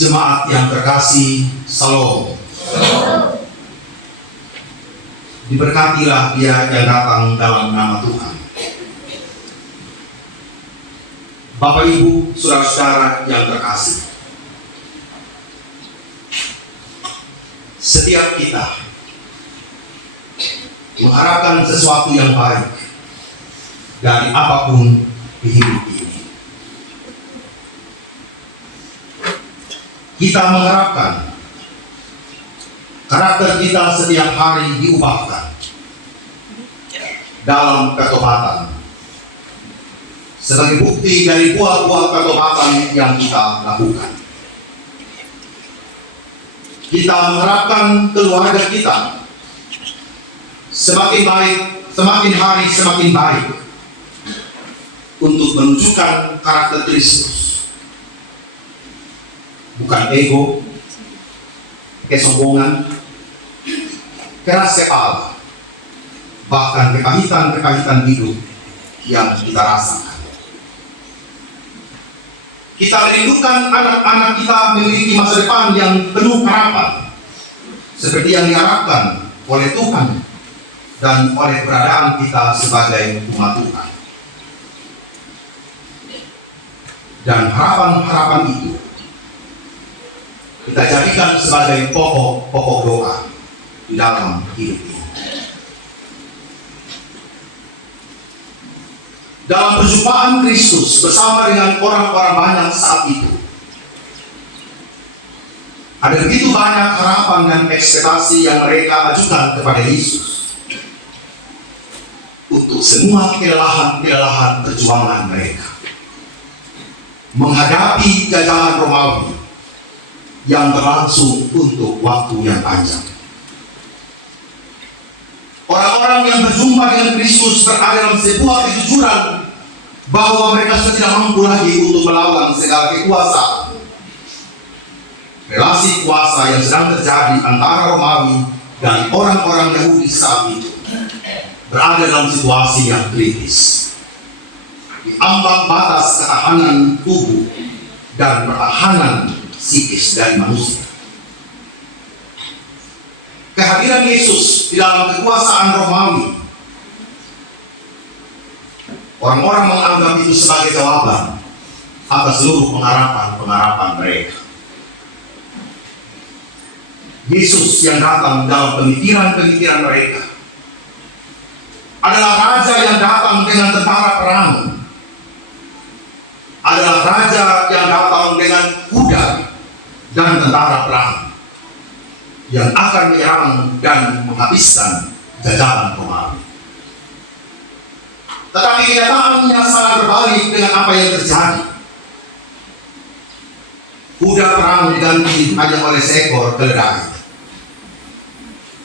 Jemaat yang terkasih, Salam. Diberkatilah dia yang datang dalam nama Tuhan. Bapak Ibu, saudara-saudara yang terkasih, setiap kita mengharapkan sesuatu yang baik dari apapun di hidup ini. Kita mengharapkan karakter kita setiap hari diubahkan dalam ketobatan sebagai bukti dari buah-buah ketobatan yang kita lakukan. Kita mengharapkan keluarga kita semakin baik, semakin hari semakin baik untuk menunjukkan karakter Kristus. Bukan ego, kesombongan, keras kepala, bahkan kepahitan hidup yang kita rasakan. Kita merindukan anak-anak kita memiliki masa depan yang penuh harapan, seperti yang diharapkan oleh Tuhan dan oleh keberadaan kita sebagai umat Tuhan. Dan harapan-harapan itu kita jadikan sebagai pokok-pokok doa di dalam hidup ini. Dalam perjumpaan Kristus bersama dengan orang-orang banyak saat itu, ada begitu banyak harapan dan ekspektasi yang mereka ajukan kepada Yesus untuk semua kelelahan perjuangan mereka menghadapi jajahan Romawi yang berlangsung untuk waktu yang panjang. Orang-orang yang berjumpa dengan Kristus berada dalam sebuah kejujuran bahwa mereka sudah tidak mampu lagi untuk melawan segala kekuasaan. Relasi kuasa yang sedang terjadi antara Romawi dan orang-orang Yahudi saat itu berada dalam situasi yang kritis. Di ambang batas ketahanan tubuh dan pertahanan psikis dari manusia. Kehadiran Yesus di dalam kekuasaan Romawi, orang-orang menganggap itu sebagai jawaban atas seluruh pengharapan mereka. Yesus yang datang dalam pemikiran mereka adalah raja yang datang dengan tentara perang, adalah raja yang datang dengan kuda dan tentara perang yang akan menyerang dan menghabiskan jajahan Romawi. Tetapi kenyataannya sangat berbalik dengan apa yang terjadi. Kuda perang diganti hanya oleh seekor keledai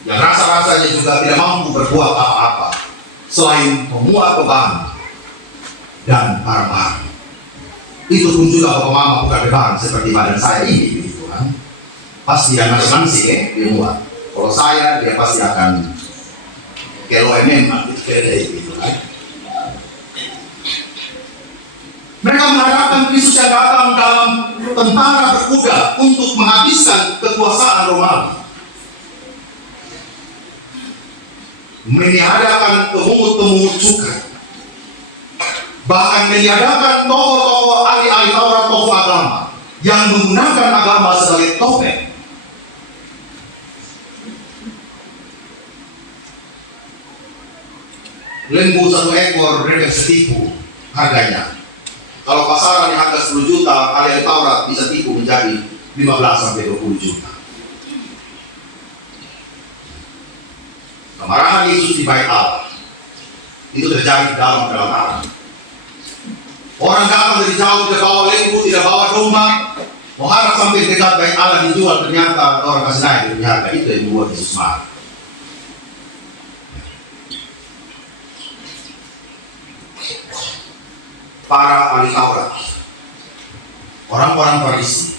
yang rasa-rasanya juga tidak mampu berbuat apa-apa selain memuat beban dan barang-barang. Itu pun juga Mama bukan beban seperti badan saya ini, begitu kan? Pasti dia masing-masing dia muat. Kalau saya, dia pasti akan keloe memang gitu kan? Mereka mengharapkan Kristus yang datang dalam tentara berkuda untuk menghabiskan kekuasaan Romawi. Meniadakan pemungut-pemungut cukai, bahkan meniadakan tokoh-tokoh ahli-ahli Taurat, tokoh agama yang menggunakan agama sebagai topeng. Lembu satu ekor mereka setipu harganya. Kalau pasaran yang harga 10 juta, ahli Taurat bisa tipu menjadi 15 sampai 20 juta. Kemarahan Yesus di bait Allah itu terjadi dalam kelantaran. Orang datang dari jauh, tidak bawa lembu, tidak bawa domba, mengharap sampai dekat bait Allah dijual, ternyata orang kasih naik dari harga. Itu yang membuat Yesus marah. Para ahli Taurat, orang-orang Farisi,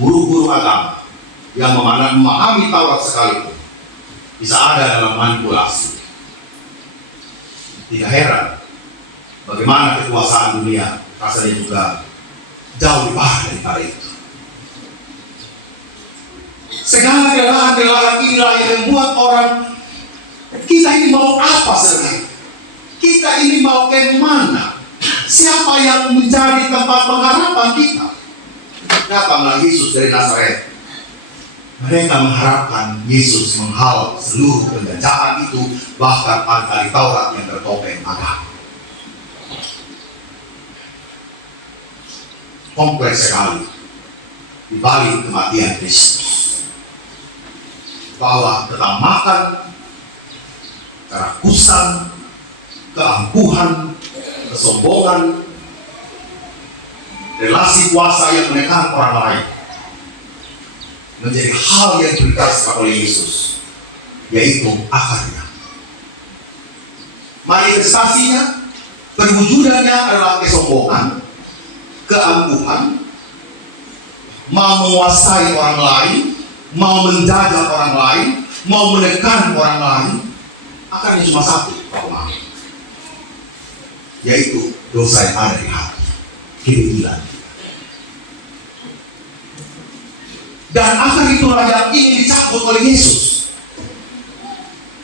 guru-guru agama yang memahami Taurat sekalipun bisa ada dalam manipulasi. Tidak heran bagaimana kekuasaan dunia rasanya juga jauh lebih parah daripada itu. Segala kelelahan inilah yang membuat orang, kita ini mau apa sebenarnya? Kita ini mau ke mana? Siapa yang menjadi tempat pengharapan kita? Datanglah Yesus dari Nazaret. Mereka mengharapkan Yesus menghalau seluruh penjajahan itu, bahkan ahli Taurat yang bertopeng agama. Kompleks sekali di balik kematian Kristus, bahwa tentang makan, kerakusan, keangkuhan, kesombongan, relasi kuasa yang menekan orang lain menjadi hal yang ditegaskan oleh Yesus, yaitu akarnya. Manifestasinya, perwujudannya adalah kesombongan, keangkuhan, mau menguasai orang lain, mau menjajah orang lain, mau menekan orang lain. Akarnya cuma satu, yaitu dosa yang ada di hati, kebencian. Dan akar itulah yang ingin dicabut oleh Yesus,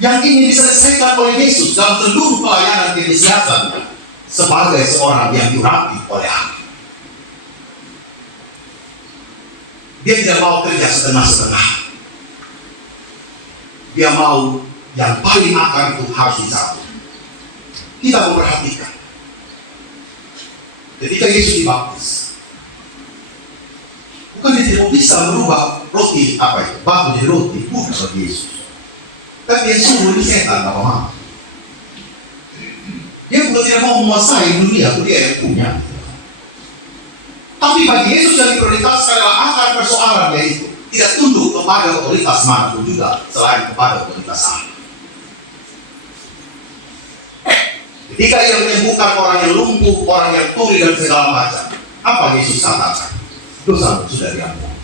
yang ingin diselesaikan oleh Yesus dalam seluruh pelayanan kemesiasannya sebagai seorang yang diurapi oleh Allah. Dia tidak mau kerja setengah-setengah. Dia mau yang paling akar itu harus dicabut. Kita memperhatikan ketika Yesus dibaptis, bukan dia tidak bisa merubah roti batu jadi roti, bukan bagi Yesus. Tapi dia suruh ini setan, apa mama. Dia bukan tidak mau menguasai dunia, dia yang punya. Tapi bagi Yesus yang diprioritaskan adalah akar persoalan, yaitu tidak tunduk kepada otoritas manapun juga selain kepada otoritas Allah. Ketika ia menyembuhkan orang yang lumpuh, orang yang tuli dan segala macam, apa Yesus katakan? Dosamu sudah diampuni.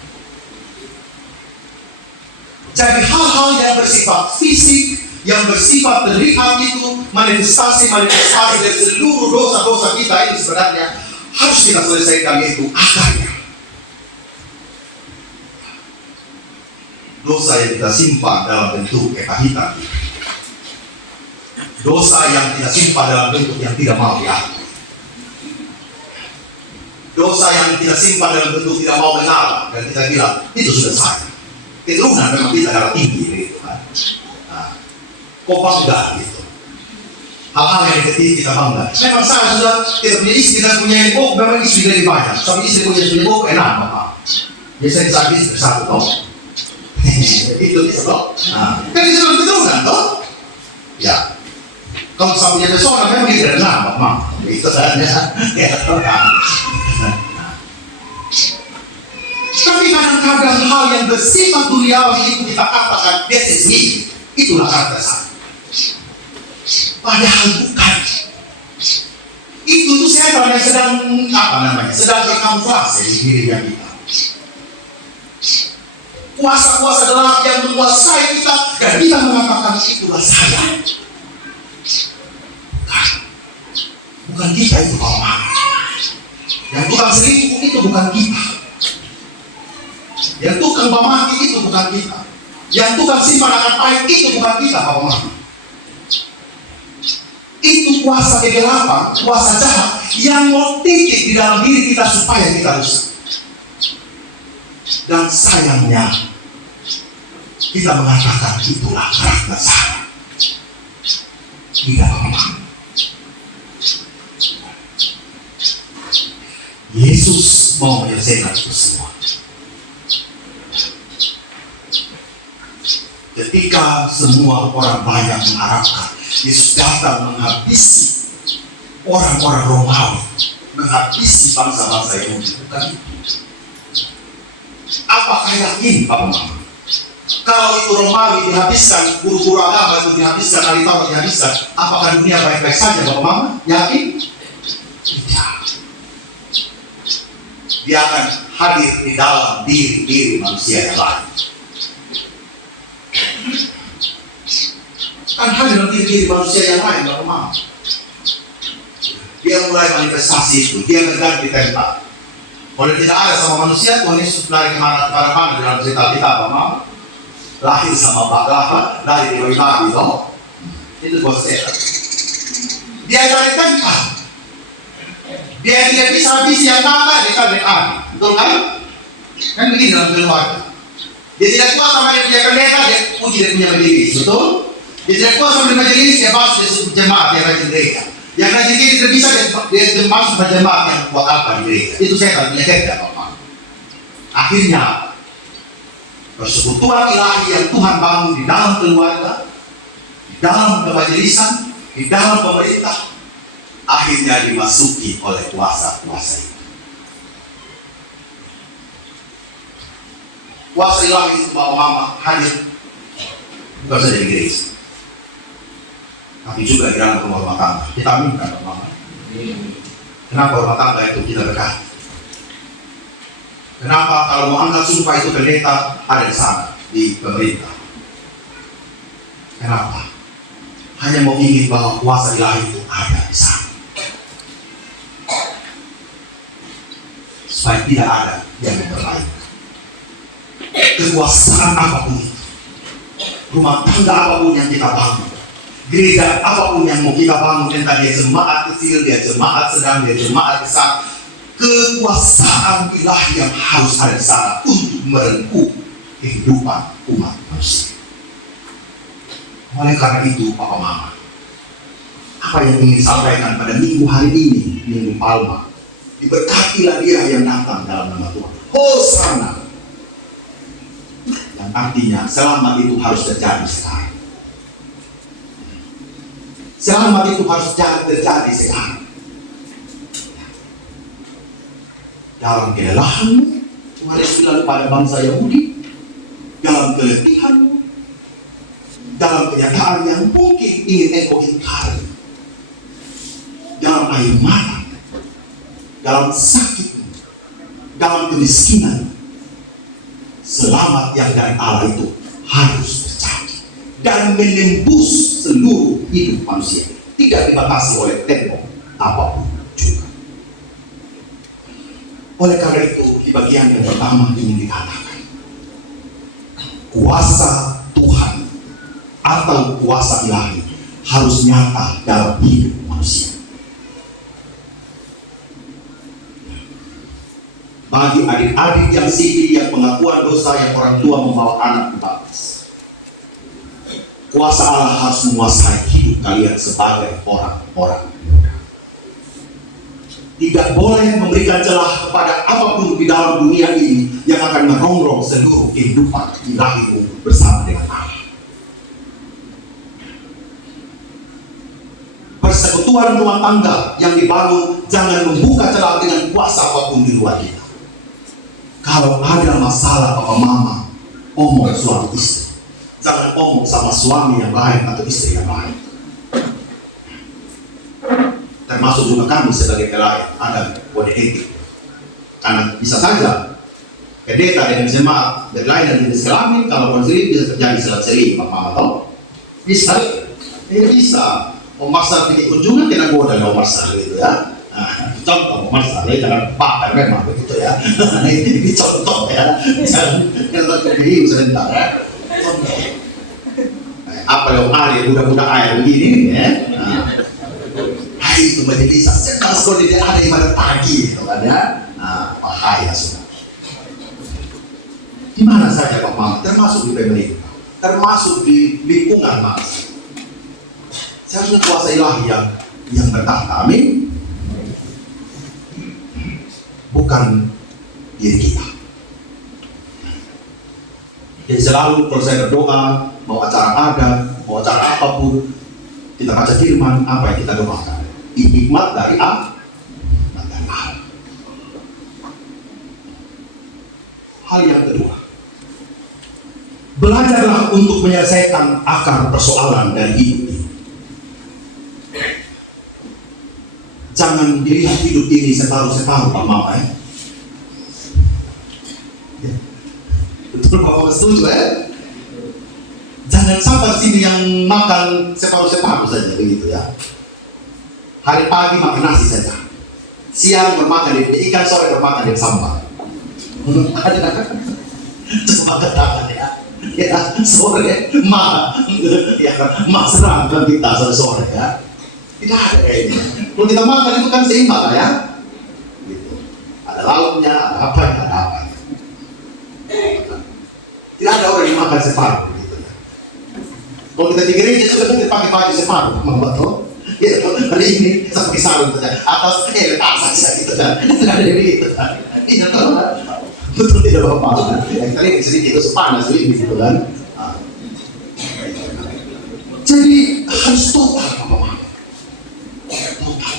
Jadi hal-hal yang bersifat fisik, yang bersifat terlihat itu, manifestasi dari seluruh dosa-dosa kita ini sebenarnya harus kita selesaikan, yaitu akarnya. Dosa yang kita simpan dalam bentuk kepahitan, dosa yang kita simpan dalam bentuk yang tidak mau diakui, dosa yang kita simpan dalam bentuk tidak mau mengalah, dan kita bilang itu sudah saya. Keturunan memang kita darah tinggi gitu kan. Nah, kok bangga gitu. Hal-hal yang negatif kita bangga. Memang saya sudah tidak punya istri dan punya ibu, memang istri dari banyak. Tapi istri punya ibu enak Bapak. Biasanya kita habis bersatu toh. Itu bisa toh. Nah, kan itu sudah keturunan toh. Ya. Kalau saya punya pesona memang tidak enak Bapak. Itu saja. Ya, tapi kadang-kadang hal yang bersifat duniawi itu kita katakan this is me, itulah karakter saya. Padahal bukan. Itu setan yang sedang berkamuflase di dirinya kita. Kuasa-kuasa gelap yang menguasai kita, dan kita mengatakan itulah saya. Bukan kita itu Bapak. Yang tukang selingkuh itu bukan kita. Yang tukang pemaki itu bukan kita. Yang tukang simpan akan pahit itu bukan kita, Bapak Mama. Itu kuasa kegelapan, kuasa jahat yang mau titip di dalam diri kita supaya kita rusak. Dan sayangnya kita mengatakan itulah karakter saya. Tidak, Bapak Mama. Yesus mau menyelesaikan itu semua. Ketika semua orang banyak mengharapkan Yesus datang menghabisi orang-orang Romawi, menghabisi bangsa-bangsa Yahudi, bukan itu. Apakah yakin Bapak Mama? Kalau itu Romawi dihabiskan, guru-guru agama itu dihabiskan, ahli Taurat dihabiskan, apakah dunia baik-baik saja Bapak Mama? Yakin? Tidak. Dia akan hadir di dalam diri manusia yang lain. Kan hadir dalam diri manusia yang lain, Bapak Mama. Dia mulai manifestasi itu, dia mengganti tempat. Kalau tidak ada sama manusia, Tuhan Yesus lari kemana dalam cerita kita, Mama? Lahir sama Bapak, lahir dari babi, toh? Itu kuasa setan. Dia cari tempat. Dia tidak bisa habisi yang kata dekat dengan betul kan? Kan begini dalam keluarga. Dia tidak kuat sama dia punya pendeta, dia puji dia punya majelis, betul? Dia tidak kuat sama dia majelis, dia masuk dia jemaat, dia rajin gereja. Yang rajin gereja tidak bisa, dia masuk ke jemaat yang buat apa di gereja. Itu setan punya kerja, Bapak. Akhirnya persekutuan ilahi yang Tuhan bangun di dalam keluarga, di dalam kemajelisan, di dalam pemerintah, akhirnya dimasuki oleh kuasa-kuasa itu. Kuasa ilahi itu Bapak Mama hadir bukan saja di gereja, tapi juga di dalam rumah tangga. Kita aminkan Bapak Mama. Kenapa rumah tangga itu kita dekat? Kenapa kalau mau angkat sumpah itu pendeta ada di sana, di pemerintah? Kenapa? Hanya mau ingin bahwa kuasa ilahi itu ada di sana, supaya tidak ada yang memperlain. Kekuasaan apapun, rumah tangga apapun yang kita bangun, gereja apapun yang mau kita bangun, entah dia jemaat kecil, dia jemaat sedang, dia jemaat besar, kekuasaan ilahi yang harus ada di sana untuk merengkuh kehidupan umat manusia. Oleh karena itu, Papa Mama, apa yang ingin disampaikan pada minggu hari ini, Minggu Palma, diberkatilah dia yang datang dalam nama Tuhan. Hosana. Yang artinya selamat itu harus terjadi sekarang. Selamat itu harus terjadi sekarang. Dalam kelelahanmu, Tuhan Yesus bilang pada bangsa Yahudi, dalam keletihanmu, dalam kenyataan yang mungkin ingin engkau ingkari, dalam air mata, dalam sakit, dalam kemiskinan, selamat yang dari Allah itu harus terjadi dan menembus seluruh hidup manusia, tidak dibatasi oleh tembok apapun juga. Oleh karena itu, di bagian yang pertama ingin dikatakan, kuasa Tuhan atau kuasa ilahi harus nyata dalam hidup manusia. Bagi adik-adik yang sipil yang pengakuan dosa yang orang tua membawa anak ke baptis, kuasa Allah harus menguasai hidup kalian sebagai orang-orang muda. Tidak boleh memberikan celah kepada apapun di dalam dunia ini yang akan merongrong seluruh kehidupan ilahi bersama dengan Allah. Persekutuan rumah tangga yang dibangun jangan membuka celah dengan kuasa apapun di luar kita. Kalau ada masalah Papa Mama, omong suami istri. Jangan omong sama suami yang lain atau istri yang lain. Termasuk juga kami sebagai pelayan, ada kode etik. Karena bisa saja pendeta dengan jemaat berlain dan jenis kelamin, kalau konseling bisa terjadi selat-seling, Papa Mama tahu? Bisa, bisa. Memaksa pergi kunjungan kena goda nomor satu itu ya. Contoh nomor jangan bakar memang begitu ya. Nah ini contoh ya. Jangan terpilih sebentar ya. Contoh. Apa yang hari budak-budak air begini ya. Hai itu menjadi bisa. Kalau sekolah tidak ada yang pada pagi gitu kan ya. Bahaya sudah. Di mana saja Pak Mama, termasuk di pemerintah, termasuk di lingkungan mas. Seharusnya kuasa ilahi yang bertahta, amin. Bukan diri kita. Jadi selalu kalau saya berdoa, mau acara adat, mau acara apapun, kita baca firman, apa yang kita doakan? Hikmat dari Allah. Hal yang kedua, belajarlah untuk menyelesaikan akar persoalan dari hidup ini. Jangan dilihat hidup ini separuh-separuh, Pak Mama ya. Betul Pak Mama setuju ya? Jangan sampai sini yang makan separuh-separuh saja begitu ya. Hari pagi makan nasi saja, siang bermakan di ikan, sore bermakan di sambal. Ada coba katakan ya, sore serang kan kita sore ya, tidak ada kayaknya. Kalau kita makan itu kan seimbang ya, gitu. Ada lauknya, ada apa, ada apa. Tidak ada orang yang makan separuh gitu. Kalau kita di gereja sudah kita pakai baju separuh, betul? Ya, hari ini seperti sarung saja, atas letak saja gitu kan, tidak ada begitu kan. Tidak tahu, betul tidak apa-apa. Yang tadi sedikit itu sepanas gitu kan. Jadi harus total apa-apa. Total.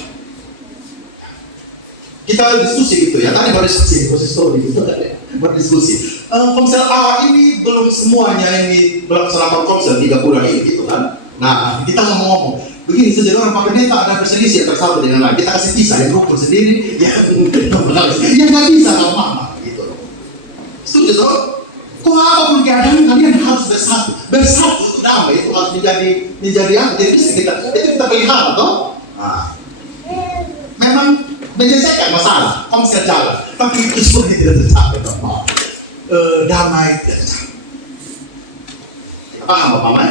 Kita diskusi gitu ya, tadi baru diskusi gitu kan ya. Berdiskusi. Komsel A ini belum semuanya ini melaksanakan komsel 3 bulan ini gitu kan. Nah, kita ngomong begini saja, orang Pak Pendeta ada perselisih antara satu dengan lain. Kita kasih pisah, yang rukun sendiri, yang nggak bisa sama gitu. Setuju toh? Kok apapun keadaan kalian harus bersatu itu damai, itu harus menjadi apa? Jadi kita pelihara toh. Nah, memang menyelesaikan masalah, komsel jalan, tapi itu sebenarnya tidak tercapai toh. Damai tidak tercapai. Paham Bapak Mai?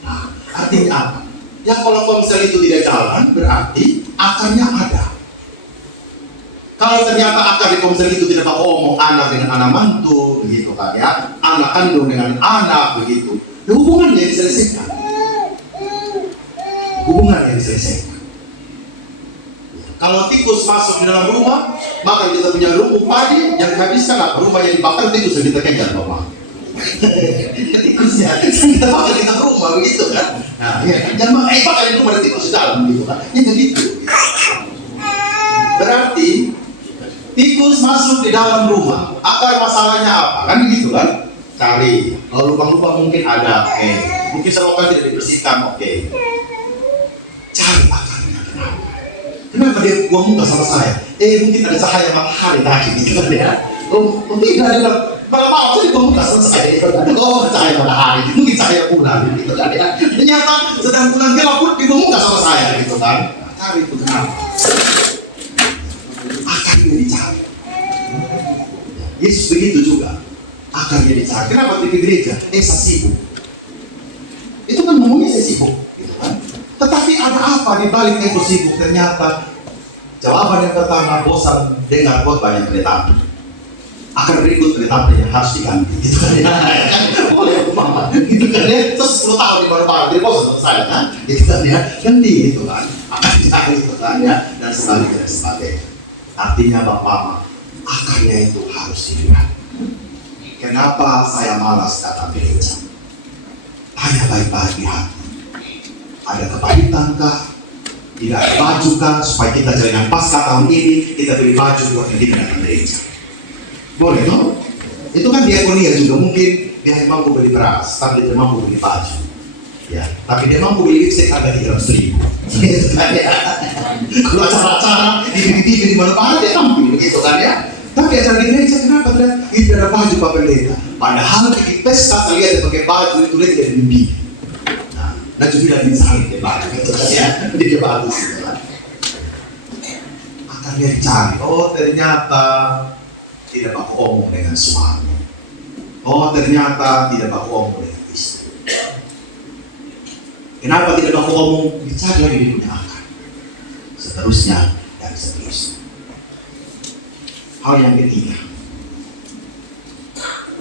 Nah, artinya apa? Ya kalau komsel itu tidak jalan, berarti akarnya ada. Kalau ternyata akar di komsel itu tidak ngomong anak dengan anak mantu, begitu kan ya, anak kandung dengan anak, begitu. Ya, hubungannya diselesaikan. Hubungannya diselesaikan. Kalau tikus masuk di dalam rumah, maka kita punya rumput padi yang dihabiskan apa? Rumah yang dibakar tikus yang kita kejar, Bapak. Tikusnya kita bakar di dalam rumah, begitu kan? Nah, ya, jangan bakar rumah ada tikus di dalam, begitu kan? Ya begitu. Berarti tikus masuk di dalam rumah, akar masalahnya apa? Kan begitu kan? Cari. Kalau lubang-lubang mungkin ada, oke. Mungkin selokan tidak dibersihkan, oke. Cari akarnya kenapa? Kenapa dia buang muka sama saya? Mungkin ada cahaya matahari tadi, gitu kan ya? Tidak ada malah saya buang muka sama saya, gitu kan? Cahaya matahari, mungkin cahaya bulan, gitu kan ya? Ternyata sedang bulan gelap pun dibuang muka sama saya, gitu kan? Cari itu kenapa? Akarnya dicari. Yesus begitu juga. Akarnya dicari. Kenapa di gereja? Saya sibuk. Itu kan ngomongnya saya sibuk, gitu kan? Tetapi ada apa di balik itu sibuk? Ternyata jawaban yang pertama, bosan dengar khotbah yang berita. Akan berikut berita yang harus diganti, gitu kan ya? Boleh mama, gitu kan ya? Terus 10 tahun di baru-baru, jadi bosan sama saya kan? Gitu kan ya? Ganti gitu kan? Akan dicari gitu kan ya? Dan sebagainya. Artinya Bapak, akarnya itu harus dilihat. Kenapa saya malas datang gereja? Hanya baik-baik di hati. Ada kepahitan kah? Tidak ada baju kah? Supaya kita jalan pasca tahun ini, kita beli baju buat kita datang gereja. Boleh no? Itu kan diakonia juga, mungkin dia mampu beli beras, tapi dia mampu beli baju. Ya, tapi dia mampu beli lipstick harga 300.000. Gitu kan ya? Kalau acara-acara di TV di mana-mana dia tampil, begitu kan ya? Tapi acara di gereja kenapa tidak ada baju Pak Pendeta? Padahal di pesta kalian pakai baju itu lihat dari mimpi. Nah juga lagi saling debat gitu kan ya, dia bagus gitu kan. Akhirnya dicari, ternyata tidak baku omong dengan suami. Ternyata tidak baku omong dengan istri. Kenapa tidak baku omong? Dicari lagi di dunia akar. Seterusnya dan seterusnya. Hal yang ketiga,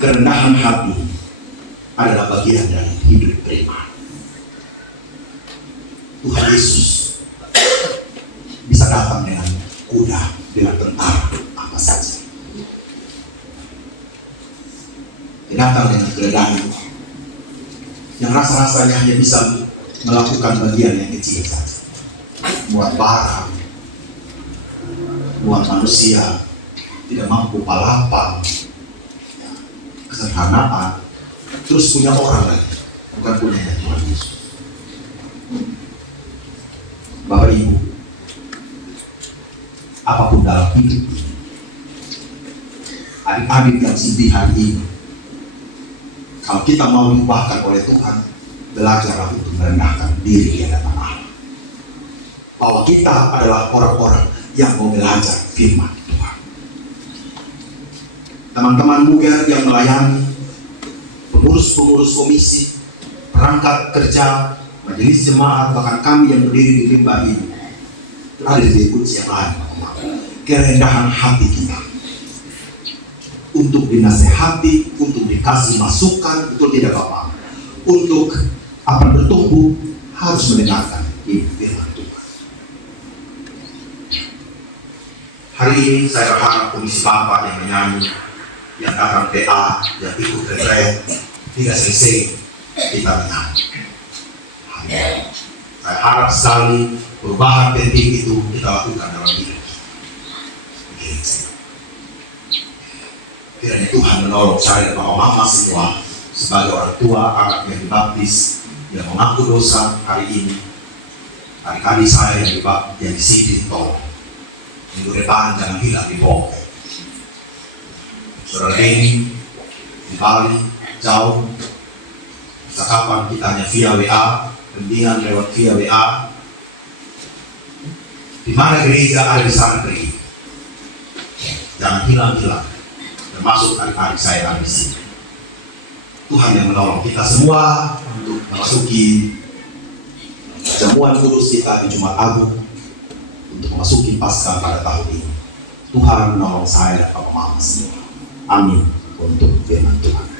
kerendahan hati adalah bagian dari hidup beriman. Tuhan Yesus bisa datang dengan kuda, dengan tentara, apa saja. Dia datang dengan kerendahan yang rasa-rasanya hanya bisa melakukan bagian yang kecil saja. Buat barang, buat manusia, tidak mampu palapa, kesederhanaan, terus punya orang lagi, bukan punya Tuhan Yesus. Bapak Ibu, apapun dalam hidup ini, adik-adik yang sedih hari ini, kalau kita mau diubahkan oleh Tuhan, belajarlah untuk merendahkan diri di hadapan Allah. Bahwa kita adalah orang-orang yang mau belajar firman Tuhan. Teman-teman muda yang melayani, pengurus-pengurus komisi, perangkat kerja, majelis jemaat, bahkan kami yang berdiri di limbah ini, ada di kursi yang lain, kerendahan hati kita untuk dinasehati, untuk dikasih masukan, betul tidak Bapak? Untuk akan bertumbuh harus mendengarkan firman Tuhan. Hari ini saya berharap komisi Bapak yang menyanyi, yang datang PA, yang ikut retret, tidak selesai kita menyanyi. Saya harap sekali perubahan penting itu kita lakukan dalam hidup kita. Kiranya Tuhan menolong saya dan Bapak Mama semua sebagai orang tua anak yang dibaptis, yang mengaku dosa hari ini. Adik-adik saya yang dibaptis, yang disiplin, tolong minggu depan jangan hilang di bawah. Saudara ini di Bali jauh, kapan kita hanya via WA, bimbingan lewat via WA. Di mana gereja ada di sana pergi. Jangan hilang-hilang, termasuk adik-adik saya di sini. Tuhan yang menolong kita semua untuk memasuki jamuan kudus kita di Jumat Agung, untuk memasuki Paskah pada tahun ini. Tuhan menolong saya dan Bapak Mama semua. Amin untuk firman Tuhan.